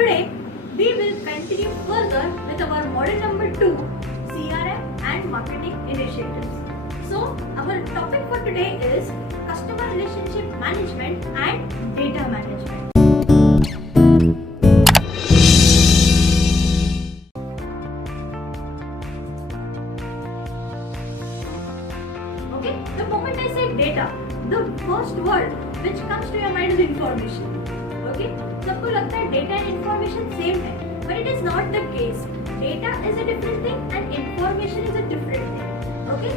today we will continue further with our model number 2, CRM and marketing initiatives. So our topic for today is customer relationship management and data management. Okay, the moment I say data, the first word which comes to your mind is information. Okay, सबको लगता है data and information same है, but it is not the case. Data is a different thing and information is a different thing. Okay,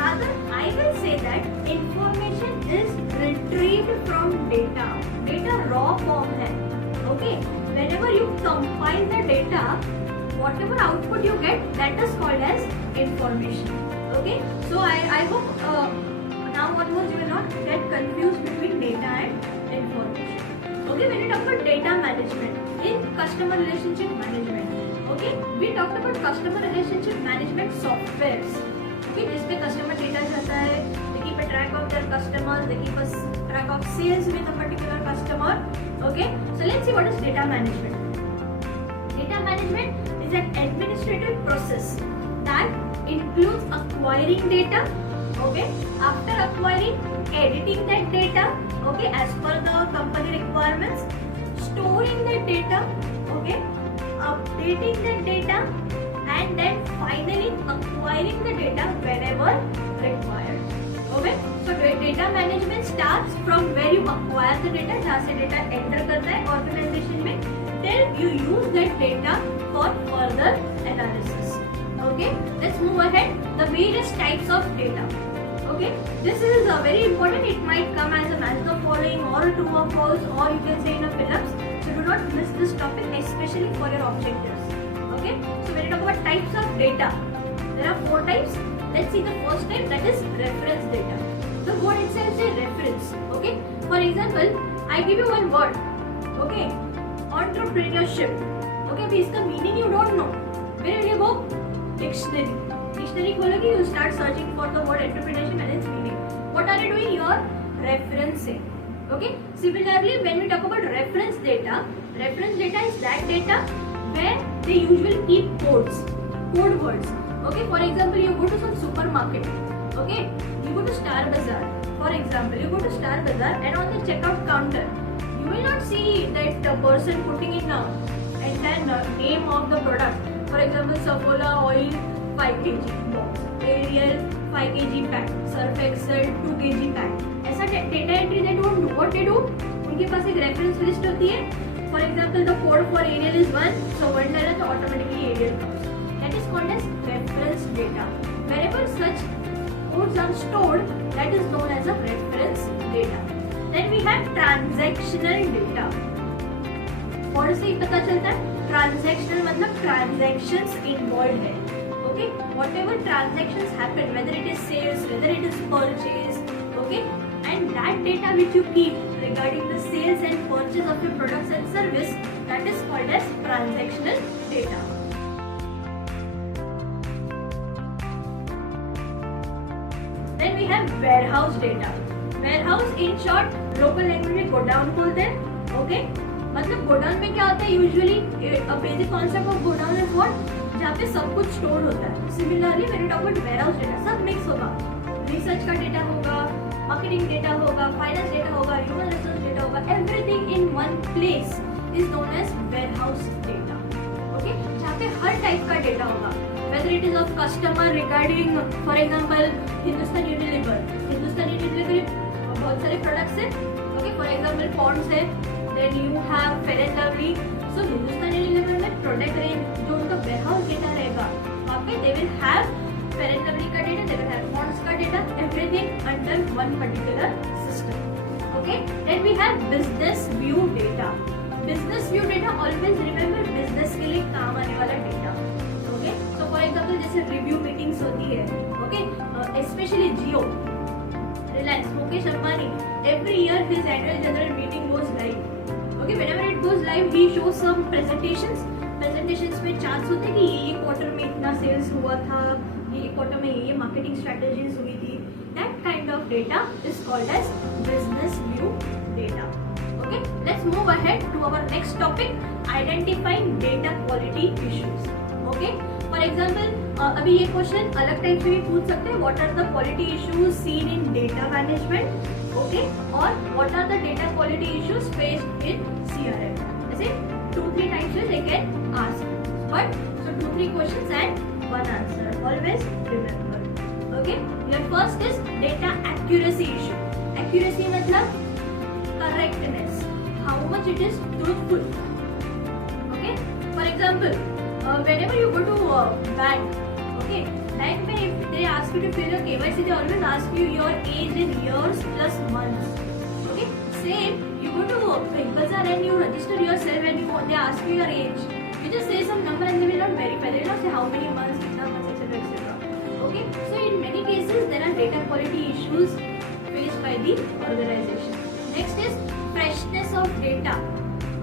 rather I will say that information is retrieved from data. Data raw form है. Okay, whenever you compile the data, whatever output you get, that is called as information. Okay, so I hope now onwards you will not get confused between data and information. Okay, when you talk about data management in customer relationship management, okay, we talked about customer relationship management softwares. Okay, जिसपे customer data जाता है, they keep a track of their customers, they keep a track of sales with a particular customer. Okay, so let's see what is data management. Data management is an administrative process that includes acquiring data, okay, after acquiring, editing that data, okay, as per the company requirements, storing that data, okay, updating that data, and then finally acquiring the data whenever required. Okay, so data management starts from where you acquire the data, जहाँ से data enter करता है organization में, till you use that data for further analysis. Okay, let's move ahead. The various types of data. Okay, this is very important. It might come as a match the following or true or false, or you can say in a fill-ups. So do not miss this topic, especially for your objectives. Okay, so when you talk about types of data, there are 4 types. Let's see the first type, that is reference data. The word itself is reference. Okay, for example, I give you one word. Okay, entrepreneurship. Okay, but इसका meaning you don't know. Where will you go? Dictionary. Dictionary खोलोगे, you start searching for the word entrepreneurship and its meaning. What are you doing? You are referencing. Okay. Similarly, when we talk about reference data is that data where they usually keep codes, code words. Okay. For example, you go to some supermarket. Okay. You go to Star Bazaar. For example, you go to Star Bazaar and on the checkout counter, you will not see that the person putting in the entire name of the product. For example, Saffola oil 5 kg box, Ariel 5 kg pack, Surf Excel 2 kg pack. ऐसा data entry they don't do. What they do? उनके पास एक reference list होती है. For example, the code for Ariel is 1, so 1 डाला तो automatically Ariel comes. That is called as reference data. Wherever such codes are stored, that is known as a reference data. Then we have transactional data. और से ही पता चलता है transactional मतलब transactions involve है. Okay, whatever transactions happen, whether it is sales, whether it is purchase, okay, and that data which you keep regarding the sales and purchase of your products and service, that is called as transactional data. Then we have warehouse data. Warehouse in short, local language में godown बोलते हैं. Okay, मतलब godown में क्या होता है? Usually a basic concept of godown is what? जहाँ पे सब कुछ स्टोर होता है. Similarly when you talk about warehouse data, सब मिक्स होगा. रिसर्च का डेटा होगा, मार्केटिंग डेटा होगा, फाइनेंस डेटा होगा, ह्यूमन रिसोर्स डेटा होगा. Everything in one place is known as warehouse data. Okay, जहाँ पे हर टाइप का डेटा होगा, whether it is of customer regarding, for example, Hindustan Unilever. Hindustan Unilever बहुत सारे प्रोडक्ट्स है. ओके, फॉर एग्जाम्पल पॉन्ड्स है, then you have Fair and Lovely. So Hindustan Unilever में प्रोडक्ट रेंज जो उनका वेयरहाउस डेटा रहेगा, वहाँ पे they will have Fair and Lovely का data, they will have Pond's का data, everything under one particular system. Okay, then we have business view data. Business view data always remember business के लिए काम आने वाला data. Okay, so for example जैसे review meetings होती है. Okay, especially Jio, Reliance, Mukesh Ambani, every year his annual general meeting goes live. Okay, whenever it goes live, he shows some presentations. Presentations में charts होते हैं कि ये क्वार्टर में इतना सेल्स हुआ था, ये क्वार्टर में ये मार्केटिंग स्ट्रेटजीज हुई थी. That kind of data is called as business view data. Okay, let's move ahead to our next topic, identifying data quality issues. Okay, for example, अभी ये क्वेश्चन अलग टाइप से भी पूछ सकते हैं. What are the quality issues seen in data management? Okay, or what are the data quality issues faced in CRM? ऐसे 2-3 types से they can ask. But so 2-3 questions and 1 answer. Always remember. Okay, your first is data accuracy issue. Accuracy मतलब correctness, how much it is truthful. Okay, for example, whenever you go to bank, okay, bank में if they ask you to fill your KYC, they always ask you your age in years plus months. Okay, same you go to Bazaar and you register yourself and they ask you your age. You just say some number and they will not verify. They will not say how many months, kitna months, etc. etc. Okay, so in many cases there are data quality issues faced by the organization. Next is freshness of data.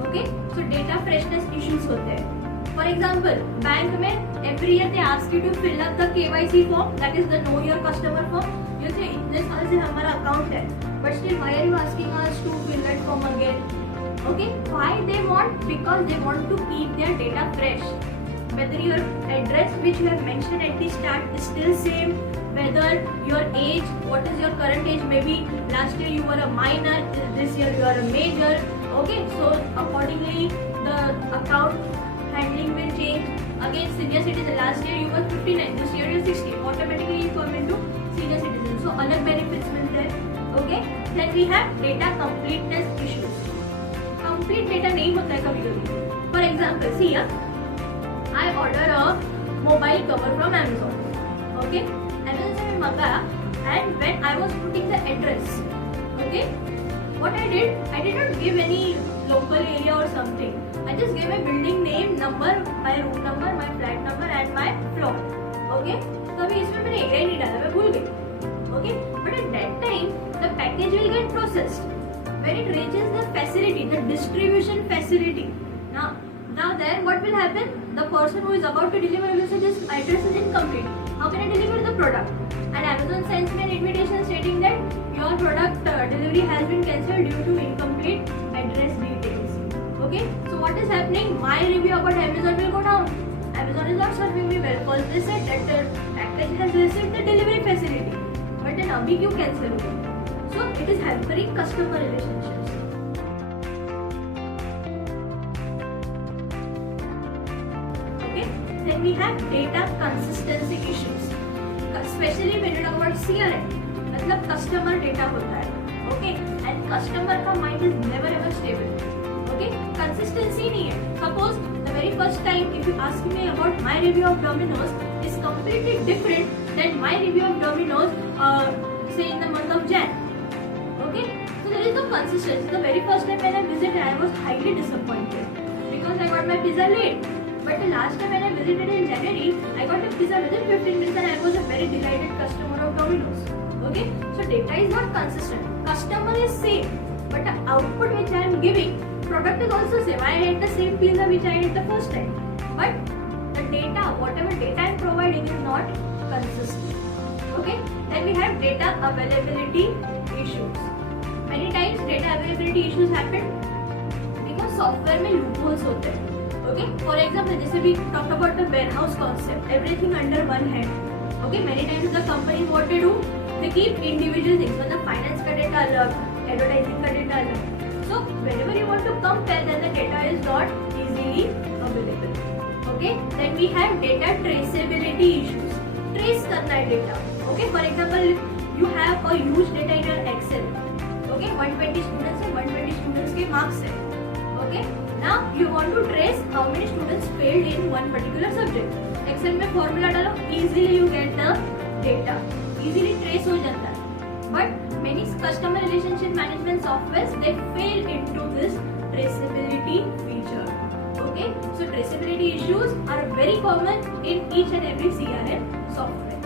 Okay, so data freshness issues होते हैं. For example, bank में every year they ask you to fill up the KYC form, that is the know your customer form. You say इतने साल से हमारा account है, but still why are you asking us to fill that form again? Okay, why they want? Because they want to keep their data fresh. Whether your address which you have mentioned at the start is still same, whether your age, what is your current age, maybe last year you were a minor, this year you are a major. Okay, so accordingly the account handling will change. Again, senior citizen, last year you were 59, this year you are 60, automatically you come into senior citizen. So अलग benefits मिलते हैं. Okay, then we have data completeness issues. Complete data नहीं होता है कभी कभी. For example, see here, I order a mobile cover from Amazon. Okay, Amazon से मैं मंगाया, and when I was putting the address, okay, what I did not give any local area or something. I just gave a building name, number, my room number, my flat number and my floor. Okay, कभी इसमें मैंने area नहीं डाला, मैं भूल गई. Okay, but at that time the package will get processed. When it reaches the facility, the distribution facility, now then what will happen? The person who is about to deliver will say this address is incomplete. How can I deliver the product? And Amazon sends me an invitation stating that your product delivery has been cancelled due to incomplete address details. Okay, so what is happening? My review about Amazon will go down. Amazon is not serving me well because they said that the package has received the delivery facility. But then abhi kyun cancel hua? So it is hampering customer relationships. Okay, then we have data consistency issues, especially when you talk about CRM. मतलब customer data होता है. Okay, and customer का mind is never ever stable. Okay, consistency नहीं है. Suppose the very first time if you ask me about my review of Domino's is completely different than my review of Domino's say in the month of Jan. Okay, so there is no consistency. The very first time when I visited, I was highly disappointed because I got my pizza late. But the last time when I visited in January, I got a pizza within 15 minutes and I was a very delighted customer of Domino's. Okay, so data is not consistent. Customer is same, but the output which I am giving, product is also same. I ate the same pizza which I ate the first time, but the data, whatever data I am providing, is not consistent. Okay, then we have data availability issues. Many times data availability issues happen because software में loopholes होते हैं. Okay, for example, जैसे we talked about the warehouse concept, everything under one head. Okay, many times the companies what they do, they keep individual things. मतलब finance का data अलग, advertising का data अलग. So whenever you want to compare, then the data is not easily available. Okay, then we have data traceability issues. Trace करना है data. Okay, for example, you have a huge data in your Excel. Okay, 120 students है, 120 students के marks है. Okay, now you want to trace how many students failed in one particular subject. Excel में formula डालो, easily you get the data. Easily trace हो जाता है. But many customer relationship management softwares they fail into this traceability feature. Okay, so traceability issues are very common in each and every CRM software.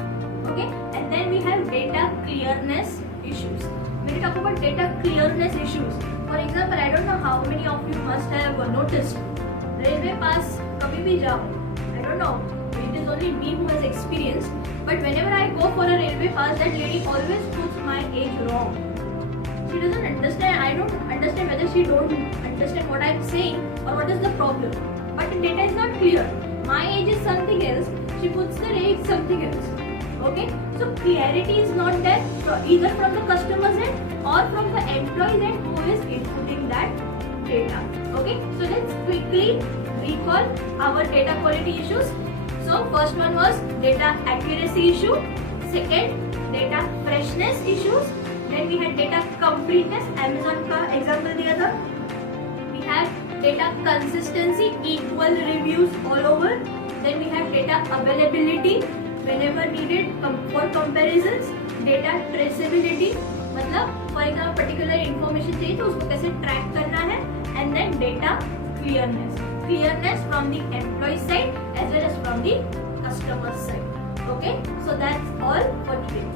Okay, and then we have data clearness issues. When we talk about data clearness issues, for example, I don't know how many of you must have noticed railway pass kabhi bhi jao, I don't know, it is only me who has experienced, but whenever I go for a railway pass, that lady always puts my age wrong. She doesn't understand. I don't understand whether she don't understand what I'm saying or what is the problem. But the data is not clear. My age is something else, she puts the age something else. Okay, so clarity is not there either from the customer's end or from the employee's end who is inputting that data. Okay, so let's quickly recall our data quality issues. So first one was data accuracy issue, second data freshness issues, then we had data completeness, Amazon का example दिया था, we had data consistency, equal reviews all over, then we have data availability whenever needed for comparisons, data traceability मतलब for example particular information चाहिए तो उसको कैसे track करना है, and then data clearness from the employee side as well as from the customer side. Okay, so that's all for today.